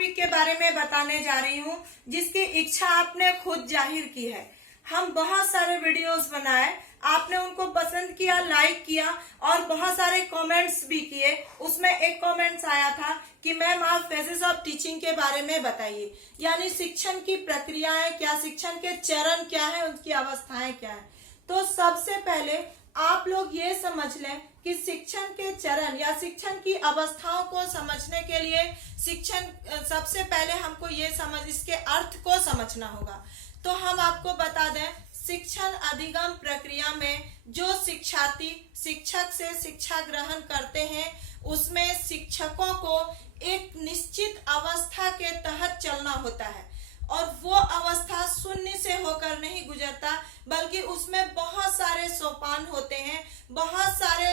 Topic के बारे में बताने जा रही हूँ जिसकी इच्छा आपने खुद जाहिर की है। हम बहुत सारे वीडियोस बनाए, आपने उनको पसंद किया, लाइक किया और बहुत सारे कमेंट्स भी किए। उसमें एक कमेंट्स आया था कि मैम आप फेजेस ऑफ टीचिंग के बारे में बताइए, यानी शिक्षण की प्रक्रियाएं क्या, शिक्षण के चरण क्या है, उनकी अवस्थाएं क्या है। तो सबसे पहले आप लोग ये समझ लें कि शिक्षण के चरण या शिक्षण की अवस्थाओं को समझने के लिए सबसे पहले हमको ये इसके अर्थ को समझना होगा। तो हम आपको बता दें, शिक्षण अधिगम प्रक्रिया में जो शिक्षार्थी शिक्षक से शिक्षा ग्रहण करते हैं उसमें शिक्षकों को एक निश्चित अवस्था के तहत चलना होता है और वो अवस्था शून्य से होकर नहीं गुजरता, बल्कि उसमें बहुत सारे सोपान होते हैं, बहुत सारे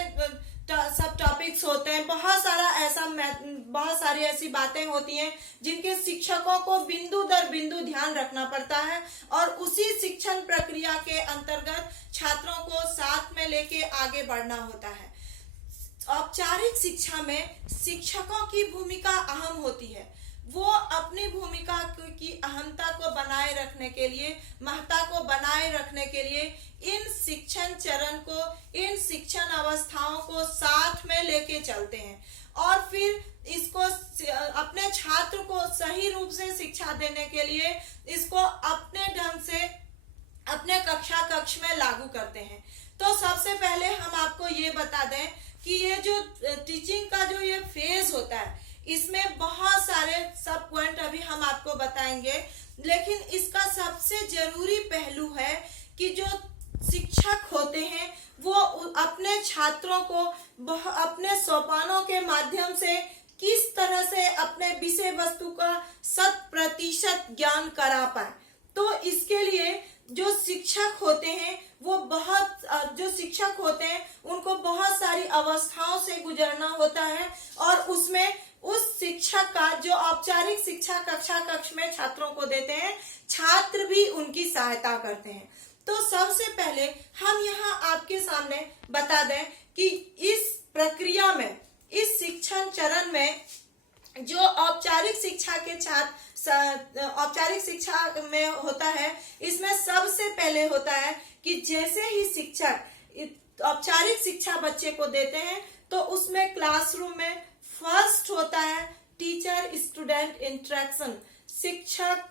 सब टॉपिक्स होते हैं, बहुत सारी ऐसी बातें होती हैं जिनके शिक्षकों को बिंदु दर बिंदु ध्यान रखना पड़ता है और उसी शिक्षण प्रक्रिया के अंतर्गत छात्रों को साथ में लेके आगे बढ़ना होता है। औपचारिक शिक्षा में शिक्षकों की भूमिका अहम होती है। वो अपनी भूमिका की अहमता को बनाए रखने के लिए, महत्ता को बनाए रखने के लिए इन शिक्षण चरण को, इन शिक्षण अवस्थाओं को साथ में लेके चलते हैं और फिर इसको अपने छात्र को सही रूप से शिक्षा देने के लिए इसको अपने ढंग से अपने कक्ष में लागू करते हैं। तो सबसे पहले हम आपको ये बता दें कि ये जो टीचिंग का जो ये फेज होता है इसमें बहुत सारे सब पॉइंट अभी हम आपको बताएंगे, लेकिन इसका सबसे जरूरी पहलू है कि जो शिक्षक होते हैं वो अपने छात्रों को अपने सोपानों के माध्यम से किस तरह से अपने विषय वस्तु का 100% ज्ञान करा पाए। तो इसके लिए जो शिक्षक होते हैं उनको बहुत सारी अवस्थाओं से गुजरना होता है और उसमें उस शिक्षक का जो औपचारिक शिक्षा कक्ष में छात्रों को देते हैं, छात्र भी उनकी सहायता करते हैं। तो सबसे पहले हम यहाँ आपके सामने बता दें कि इस प्रक्रिया में, इस शिक्षण चरण में जो औपचारिक शिक्षा के छात्र औपचारिक शिक्षा में होता है, इसमें सबसे पहले होता है कि जैसे ही शिक्षक औपचारिक शिक्षा बच्चे को देते हैं तो उसमें क्लासरूम में फर्स्ट होता है टीचर स्टूडेंट इंटरेक्शन, शिक्षक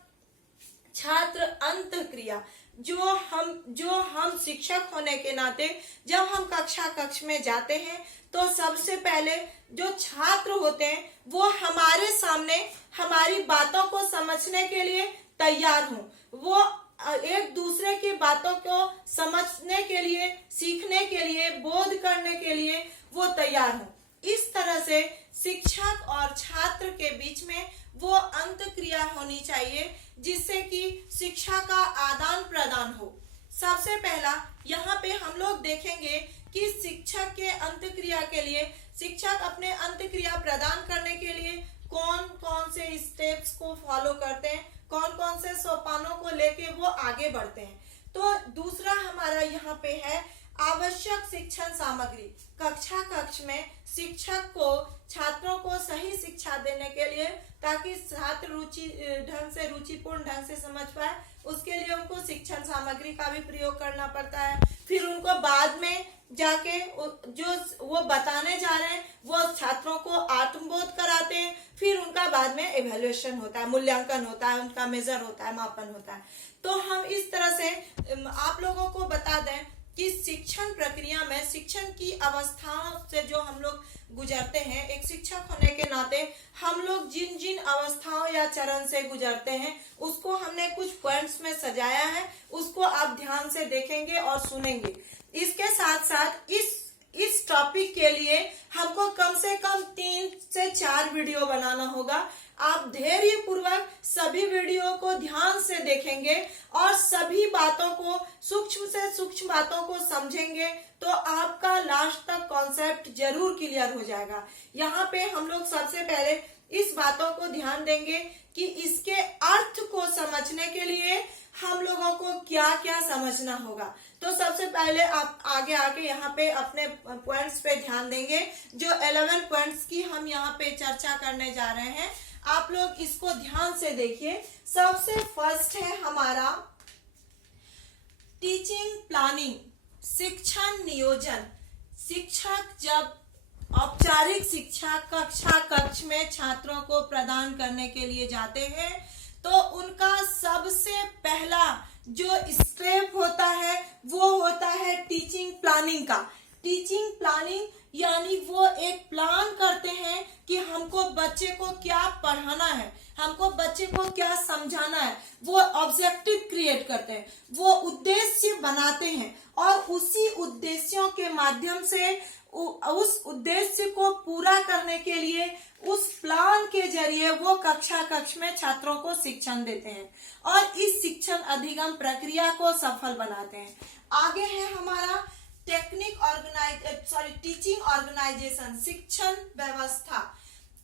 छात्र अंतःक्रिया। जो हम शिक्षक होने के नाते जब हम कक्ष में जाते हैं तो सबसे पहले जो छात्र होते हैं वो हमारे सामने हमारी बातों को समझने के लिए तैयार हों, वो एक दूसरे की बातों को समझने के लिए, सीखने के लिए, बोध करने के लिए वो तैयार हों। इस तरह से शिक्षक और छात्र के बीच में वो अंतःक्रिया होनी चाहिए जिससे कि शिक्षा का आदान प्रदान हो। सबसे पहला यहाँ पे हम लोग देखेंगे कि शिक्षक के अंतःक्रिया के लिए, शिक्षक अपने अंतःक्रिया प्रदान करने के लिए कौन कौन से स्टेप्स को फॉलो करते हैं, कौन कौन से सोपानों को लेके वो आगे बढ़ते हैं। तो दूसरा हमारा यहाँ पे है आवश्यक शिक्षण सामग्री। कक्ष में शिक्षक को छात्रों को सही शिक्षा देने के लिए, ताकि छात्र रुचिपूर्ण ढंग से समझ पाए, उसके लिए उनको शिक्षण सामग्री का भी प्रयोग करना पड़ता है। फिर उनको बाद में जाके जो वो बताने जा रहे हैं वो छात्रों को आत्मबोध कराते हैं। फिर उनका बाद में इवैल्यूएशन होता है, मूल्यांकन होता है, उनका मेजर होता है, मापन होता है। तो हम इस तरह से आप लोगों को बता दें कि शिक्षण प्रक्रिया में शिक्षण की अवस्थाओं से जो हम लोग गुजरते हैं, एक शिक्षक होने के नाते हम लोग जिन जिन अवस्थाओं या चरण से गुजरते हैं उसको हमने कुछ पॉइंट्स में सजाया है, उसको आप ध्यान से देखेंगे और सुनेंगे। इसके साथ साथ इस टॉपिक के लिए हमको कम से कम 3 से 4 वीडियो बनाना होगा। आप धैर्य पूर्वक सभी वीडियो को ध्यान से देखेंगे और सभी बातों को, सूक्ष्म से सूक्ष्म बातों को समझेंगे तो आपका लास्ट तक कॉन्सेप्ट जरूर क्लियर हो जाएगा। यहाँ पे हम लोग सबसे पहले इस बातों को ध्यान देंगे कि इसके अर्थ को समझने के लिए हम लोगों को क्या क्या समझना होगा। तो सबसे पहले आप आगे आके यहाँ पे अपने पॉइंट्स पे ध्यान देंगे। जो 11 पॉइंट्स की हम यहाँ पे चर्चा करने जा रहे हैं, आप लोग इसको ध्यान से देखिए। सबसे फर्स्ट है हमारा टीचिंग प्लानिंग, शिक्षण नियोजन। शिक्षक जब औपचारिक शिक्षा कक्ष में छात्रों को प्रदान करने के लिए जाते हैं तो उनका सबसे पहला जो स्टेप होता है वो होता है टीचिंग प्लानिंग का। टीचिंग प्लानिंग यानी वो एक प्लान करते हैं कि हमको बच्चे को क्या पढ़ाना है, हमको बच्चे को क्या समझाना है। वो ऑब्जेक्टिव क्रिएट करते हैं, वो उद्देश्य बनाते हैं और उसी उद्देश्यों के माध्यम से उस उद्देश्य को पूरा करने के लिए उस प्लान के जरिए वो कक्ष में छात्रों को शिक्षण देते हैं और इस शिक्षण अधिगम प्रक्रिया को सफल बनाते हैं। आगे है हमारा टीचिंग ऑर्गेनाइजेशन, शिक्षण व्यवस्था।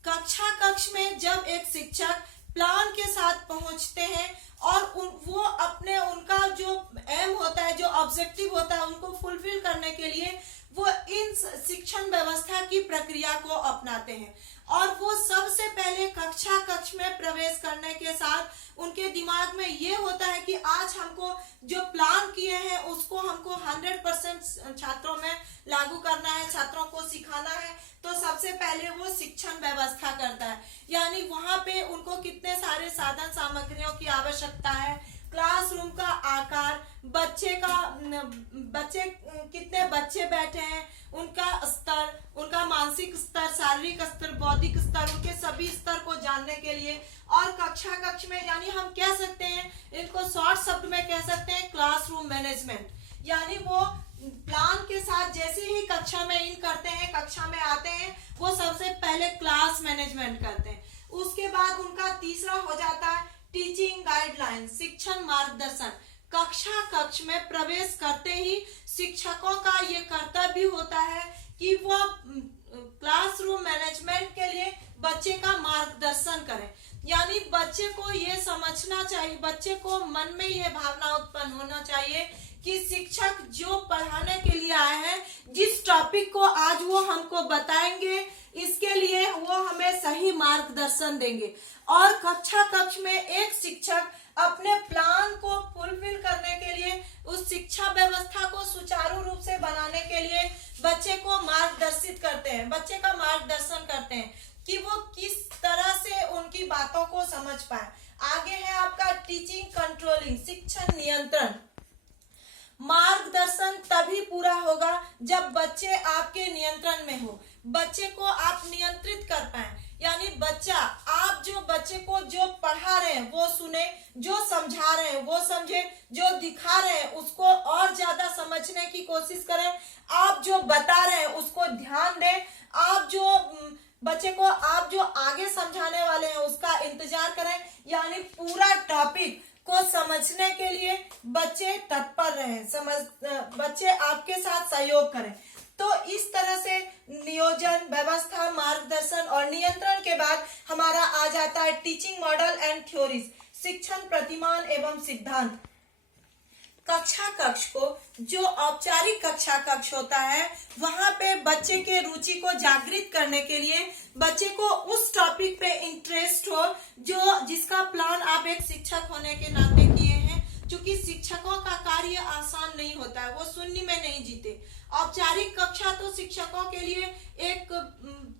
कक्ष में जब एक शिक्षक प्लान के साथ पहुंचते हैं और वो अपने उनका जो एम होता है, जो ऑब्जेक्टिव होता है, उनको फुलफिल करने के लिए वो इन शिक्षण व्यवस्था की प्रक्रिया को अपनाते हैं और वो सबसे पहले कक्ष में प्रवेश करने के साथ उनके दिमाग में ये होता है कि आज हमको जो प्लान किए हैं उसको हमको 100% छात्रों में लागू करना है, छात्रों को सिखाना है। तो सबसे पहले वो शिक्षण व्यवस्था करता है, यानी वहां पे उनको कितने सारे साधन सामग्रियों की आवश्यकता है, क्लासरूम का आकार, बच्चे कितने बच्चे बैठे हैं, उनका स्तर, उनका मानसिक स्तर, शारीरिक स्तर, बौद्धिक स्तर, उनके सभी स्तर को जानने के लिए। और कक्ष में यानी हम कह सकते हैं, इनको शॉर्ट शब्द में कह सकते हैं क्लासरूम मैनेजमेंट। यानी वो प्लान के साथ जैसे ही कक्षा में इन करते हैं, कक्षा में आते हैं, वो सबसे पहले क्लास मैनेजमेंट करते हैं। उसके बाद उनका तीसरा हो जाता है टीचिंग गाइडलाइन, शिक्षण मार्गदर्शन। कक्ष में प्रवेश करते ही शिक्षकों का ये कर्तव्य होता है कि वो क्लासरूम मैनेजमेंट के लिए बच्चे का मार्गदर्शन करें। यानी बच्चे को ये समझना चाहिए, बच्चे को मन में ये भावना उत्पन्न होना चाहिए कि शिक्षक जो पढ़ाने के लिए आए हैं, जिस टॉपिक को आज वो हमको बताएंगे, इसके लिए वो हमें सही मार्गदर्शन देंगे। और कक्ष में एक शिक्षक अपने प्लान को फुलफिल करने के लिए, उस शिक्षा व्यवस्था को सुचारू रूप से बनाने के लिए बच्चे को मार्गदर्शित करते हैं, बच्चे का मार्गदर्शन करते हैं कि वो किस तरह से उनकी बातों को समझ पाए। आगे है आपका टीचिंग कंट्रोलिंग, शिक्षण नियंत्रण। मार्गदर्शन तभी पूरा होगा जब बच्चे आपके नियंत्रण में हो, बच्चे को आप नियंत्रित कर पाए। यानी बच्चा, आप जो बच्चे को जो पढ़ा रहे हैं वो सुने, जो समझा रहे हैं वो समझे, जो दिखा रहे हैं उसको और ज्यादा समझने की कोशिश करें, आप जो बता रहे हैं उसको ध्यान दें, आप जो बच्चे को आप जो आगे समझाने वाले हैं उसका इंतजार करें। यानी पूरा टॉपिक को समझने के लिए बच्चे तत्पर रहें, बच्चे आपके साथ सहयोग करें। तो इस तरह से नियोजन, व्यवस्था, मार्गदर्शन और नियंत्रण के बाद हमारा आ जाता है टीचिंग मॉडल एंड थ्योरीज, शिक्षण प्रतिमान एवं सिद्धांत। कक्ष को जो औपचारिक कक्ष होता है, वहां पे बच्चे के रुचि को जागृत करने के लिए बच्चे को उस टॉपिक पे इंटरेस्ट हो जिसका प्लान आप एक शिक्षक होने के नाते किए हैं। क्योंकि शिक्षकों का कार्य आसान नहीं होता है, वो शून्य में नहीं जीते। औपचारिक कक्षा तो शिक्षकों के लिए एक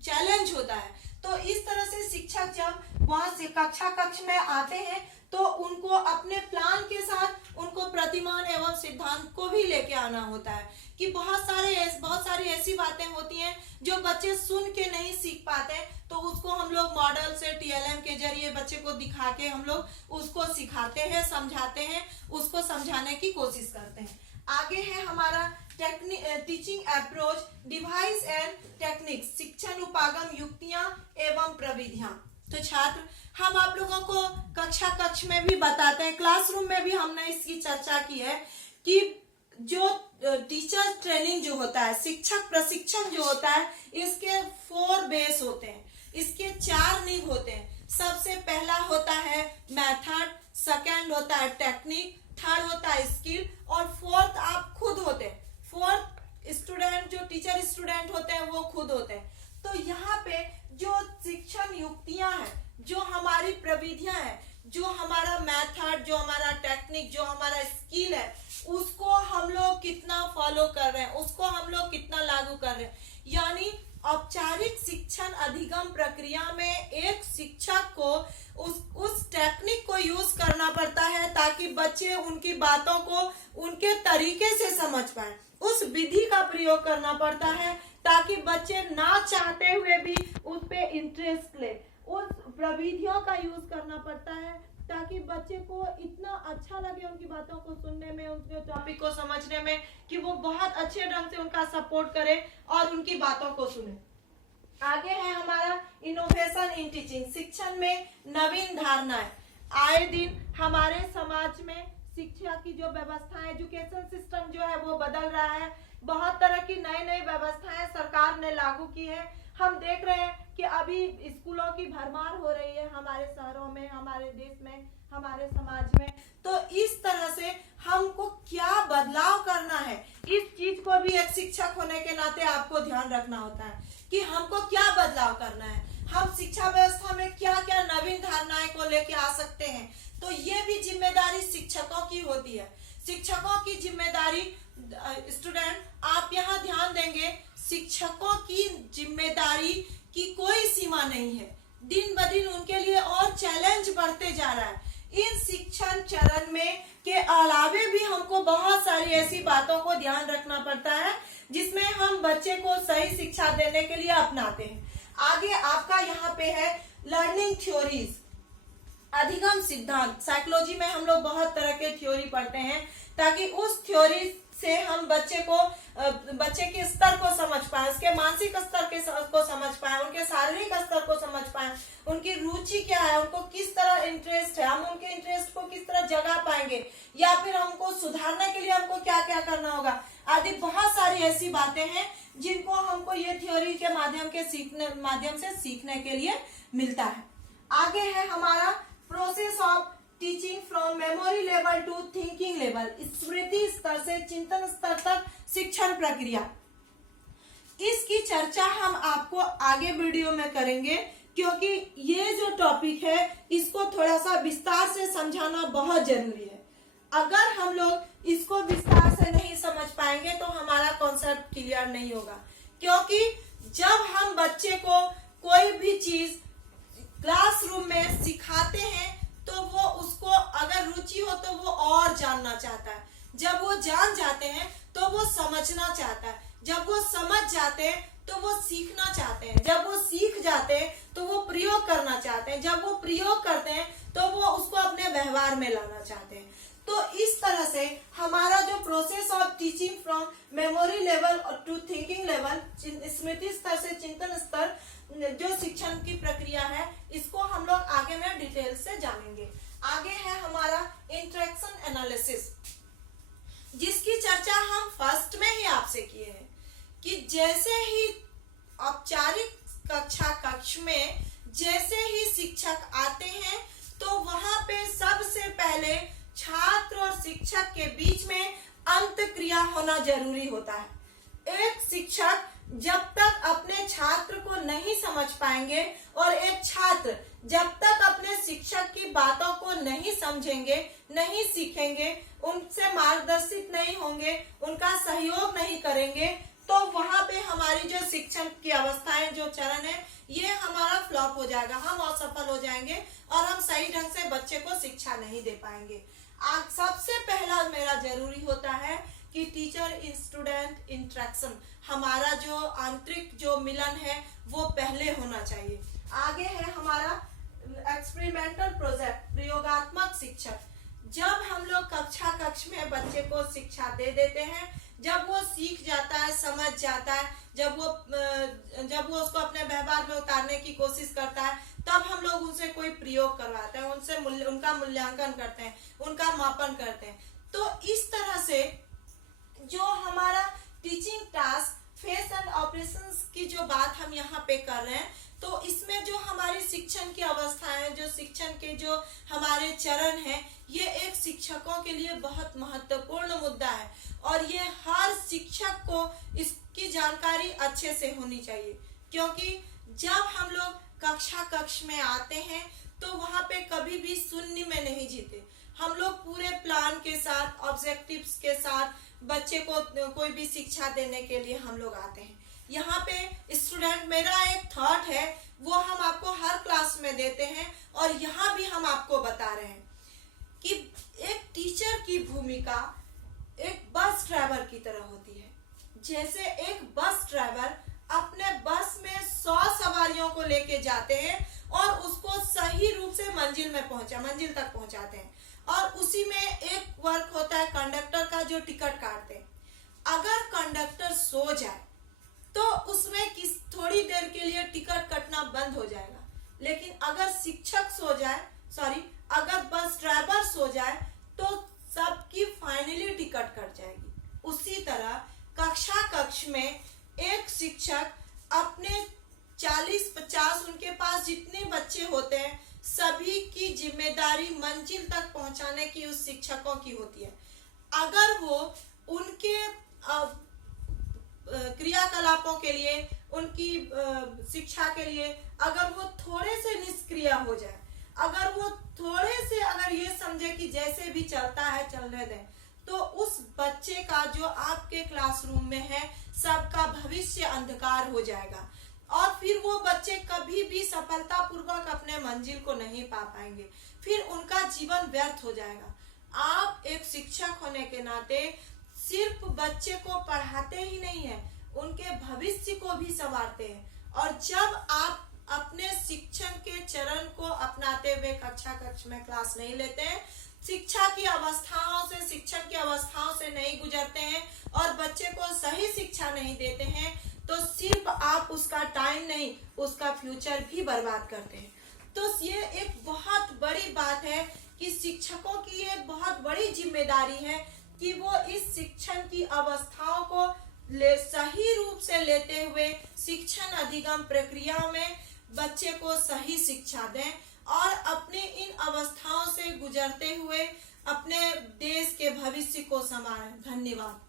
चैलेंज होता है। तो इस तरह से शिक्षक जब वहां से कक्ष में आते हैं तो उनको अपने प्लान के साथ उनको प्रतिमान एवं सिद्धांत को भी लेके आना होता है कि बहुत सारी ऐसी बातें होती हैं जो बच्चे सुन के नहीं सीख पाते, तो उसको हम लोग मॉडल से, TLM के जरिए बच्चे को दिखा के हम लोग उसको सिखाते हैं, समझाते हैं, उसको समझाने की कोशिश करते हैं। आगे है हमारा teaching approach, device and techniques, शिक्षण उपागम, युक्तियां एवं प्रविधियां। तो छात्र, हम आप लोगों को कक्ष में भी बताते हैं, क्लासरूम में भी हमने इसकी चर्चा की है कि जो टीचर ट्रेनिंग जो होता है, शिक्षक प्रशिक्षण जो होता है, इसके 4 बेस होते हैं, इसके 4 नींव होते हैं। सबसे पहला होता है मेथड, सेकंड होता है टेक्निक, थर्ड होता है स्किल और फोर्थ आप खुद होते हैं। फोर्थ स्टूडेंट जो टीचर स्टूडेंट होते हैं वो खुद होते हैं। तो यहाँ पे जो शिक्षण युक्तियां हैं, जो हमारी प्रविधियां हैं, जो हमारा मेथड, जो हमारा टेक्निक, जो हमारा स्किल है, उसको हम लोग कितना फॉलो कर रहे हैं, उसको हम लोग कितना लागू कर रहे हैं। यानी औपचारिक शिक्षण अधिगम प्रक्रिया में एक शिक्षक को उस टेक्निक को यूज करना पड़ता है ताकि बच्चे उनकी बातों को उनके तरीके से समझ पाए। उस विधि का प्रयोग करना पड़ता है ताकि बच्चे ना चाहते हुए भी उस पे इंटरेस्ट ले। उस प्रविधियों का यूज करना पड़ता है ताकि बच्चे को इतना अच्छा लगे उनकी बातों को सुनने में, उनके टॉपिक को समझने में, कि वो बहुत अच्छे ढंग से उनका सपोर्ट करे और उनकी बातों को सुने। आगे है हमारा इनोवेशन इन टीचिंग। शिक्षण में नवीन धारणाएं। आए दिन हमारे समाज में शिक्षा की जो व्यवस्था है, एजुकेशन सिस्टम जो है वो बदल रहा है। बहुत तरह की नई नई व्यवस्थाएं सरकार ने लागू की है। हम देख रहे हैं कि अभी स्कूलों की भरमार हो रही है हमारे शहरों में, हमारे देश में, हमारे समाज में। तो इस तरह से हमको क्या बदलाव करना है, इस चीज को भी एक शिक्षक होने के नाते आपको ध्यान रखना होता है कि हमको क्या बदलाव करना है। हम शिक्षा व्यवस्था में क्या क्या नवीन धारणाएं को लेके आ सकते हैं। तो ये भी जिम्मेदारी शिक्षकों की होती है। शिक्षकों की जिम्मेदारी, स्टूडेंट आप यहाँ ध्यान देंगे, शिक्षकों की जिम्मेदारी की कोई सीमा नहीं है। दिन ब दिन उनके लिए और चैलेंज बढ़ते जा रहा है। इन शिक्षण चरण में के अलावे भी हमको बहुत सारी ऐसी बातों को ध्यान रखना पड़ता है जिसमें हम बच्चे को सही शिक्षा देने के लिए अपनाते हैं। आगे आपका यहाँ पे है लर्निंग थ्योरीज, अधिगम सिद्धांत। साइकोलॉजी में हम लोग बहुत तरह के थ्योरी पढ़ते हैं ताकि उस थ्योरी से हम बच्चे के स्तर को समझ पाए, उसके मानसिक स्तर को समझ पाए, उनके शारीरिक स्तर को समझ पाए, उनकी रुचि क्या है, उनको किस तरह इंटरेस्ट है, हम उनके इंटरेस्ट को किस तरह जगा पाएंगे, या फिर हमको सुधारने के लिए हमको क्या क्या करना होगा, आदि बहुत सारी ऐसी बातें हैं जिनको हमको ये थ्योरी के माध्यम से सीखने के लिए मिलता है। आगे है हमारा process of teaching from memory level to thinking level, स्मृति स्तर से चिंतन स्तर तक शिक्षण प्रक्रिया। इसकी चर्चा हम आपको आगे वीडियो में करेंगे क्योंकि ये जो टॉपिक है इसको थोड़ा सा विस्तार से समझाना बहुत जरूरी है। अगर हम लोग इसको विस्तार से नहीं समझ पाएंगे तो हमारा कॉन्सेप्ट क्लियर नहीं होगा, क्योंकि जब हम बच्चे को कोई भी चीज क्लासरूम में सिखाते हैं तो वो उसको अगर रुचि हो तो वो और जानना चाहता है। जब वो जान जाते हैं तो वो समझना चाहता है। जब वो समझ जाते हैं तो वो सीखना चाहते हैं। जब वो सीख जाते हैं तो वो प्रयोग करना चाहते हैं। जब वो प्रयोग करते हैं तो वो उसको अपने व्यवहार में लाना चाहते हैं। तो इस तरह से हमारा जो process of teaching from memory level to thinking level, स्मृति स्तर से चिंतन स्तर, जो शिक्षण की प्रक्रिया है, इसको हम लोग आगे में डिटेल से जानेंगे। आगे है हमारा इंटरेक्शन एनालिसिस, जिसकी चर्चा हम फर्स्ट में ही आपसे किए हैं कि जैसे ही औपचारिक कक्ष में जैसे ही शिक्षक आते हैं तो वहां पे सबसे पहले छात्र और शिक्षक के बीच में अंतःक्रिया होना जरूरी होता है। एक शिक्षक जब तक अपने छात्र को नहीं समझ पाएंगे और एक छात्र जब तक अपने शिक्षक की बातों को नहीं समझेंगे, नहीं सीखेंगे, उनसे मार्गदर्शित नहीं होंगे, उनका सहयोग नहीं करेंगे, तो वहां पे हमारी जो शिक्षण की अवस्थाएं, जो चरण है, ये हमारा फ्लॉप हो जाएगा। हम असफल हो जाएंगे और हम सही ढंग से बच्चे को शिक्षा नहीं दे पाएंगे। आज सबसे पहला मेरा जरूरी होता है कि टीचर स्टूडेंट इंटरेक्शन, हमारा जो आंतरिक जो मिलन है वो पहले होना चाहिए। आगे है हमारा एक्सपेरिमेंटल प्रोजेक्ट, प्रयोगात्मक शिक्षक। जब हम लोग कक्ष में बच्चे को शिक्षा दे देते हैं, जब वो सीख जाता है, समझ जाता है, जब वो उसको अपने व्यवहार में उतारने की कोशिश करता है, तब हम लोग उनसे कोई प्रयोग करवाते हैं, उनसे उनका मूल्यांकन करते हैं, उनका मापन करते हैं। तो इस तरह से जो हमारा teaching task face and operations की जो बात हम यहाँ पे कर रहे हैं, तो इसमें जो जो हमारी शिक्षण की अवस्था है, जो शिक्षण के जो हमारे चरण हैं, ये एक शिक्षकों के लिए बहुत महत्वपूर्ण मुद्दा है और ये हर शिक्षक को इसकी जानकारी अच्छे से होनी चाहिए। क्योंकि जब हम लोग कक्ष में आते हैं तो वहां पे कभी भी शून्य में नहीं जीते। हम लोग पूरे प्लान के साथ, ऑब्जेक्टिव्स के साथ बच्चे को कोई भी शिक्षा देने के लिए हम लोग आते हैं। यहाँ पे स्टूडेंट, मेरा एक थॉट है वो हम आपको हर क्लास में देते हैं और यहाँ भी हम आपको बता रहे हैं कि एक टीचर की भूमिका एक बस ड्राइवर की तरह होती है। जैसे एक बस ड्राइवर अपने बस में 100 सवारियों को लेके जाते हैं और उसको सही रूप से मंजिल तक पहुंचाते हैं, और उसी में एक वर्क होता है कंडक्टर का, जो टिकट काटते हैं। अगर कंडक्टर सो जाए तो उसमें थोड़ी देर के लिए टिकट कटना बंद हो जाएगा, लेकिन अगर बस ड्राइवर सो जाए तो सबकी फाइनली टिकट कट जाएगी। उसी तरह कक्ष में एक शिक्षक अपने 40-50 उनके पास जितने बच्चे होते हैं सभी की जिम्मेदारी मंजिल तक पहुंचाने की उस शिक्षकों की होती है। अगर वो उनके क्रियाकलापों के लिए, उनकी शिक्षा के लिए अगर वो थोड़े से निष्क्रिय हो जाए, अगर ये समझे कि जैसे भी चलता है चलने दें, तो उस बच्चे का जो आपके क्लासरूम में है सबका भविष्य अंधकार हो जाएगा और फिर वो बच्चे कभी भी सफलतापूर्वक अपने मंजिल को नहीं पा पाएंगे, फिर उनका जीवन व्यर्थ हो जाएगा। आप एक शिक्षक होने के नाते सिर्फ बच्चे को पढ़ाते ही नहीं है, उनके भविष्य को भी संवारते हैं। और जब आप अपने शिक्षण के चरण को अपनाते हुए कक्ष में क्लास नहीं लेते हैं, शिक्षण की अवस्थाओं से नहीं गुजरते हैं और बच्चे को सही शिक्षा नहीं देते हैं, तो सिर्फ आप उसका टाइम नहीं, उसका फ्यूचर भी बर्बाद करते हैं। तो ये एक बहुत बड़ी बात है कि शिक्षकों की एक बहुत बड़ी जिम्मेदारी है कि वो इस शिक्षण की अवस्थाओं को सही रूप से लेते हुए शिक्षण अधिगम प्रक्रिया में बच्चे को सही शिक्षा दें और अपने इन अवस्थाओं से गुजरते हुए अपने देश के भविष्य को संवारें। धन्यवाद।